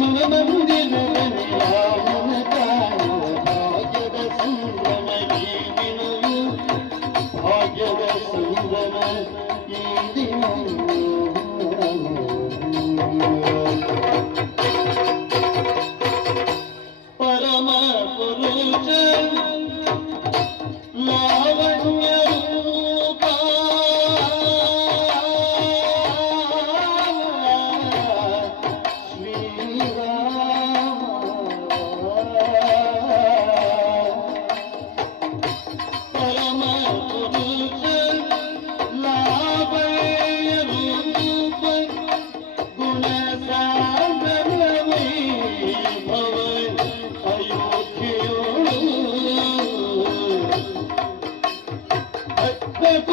மனமந்திரம் போ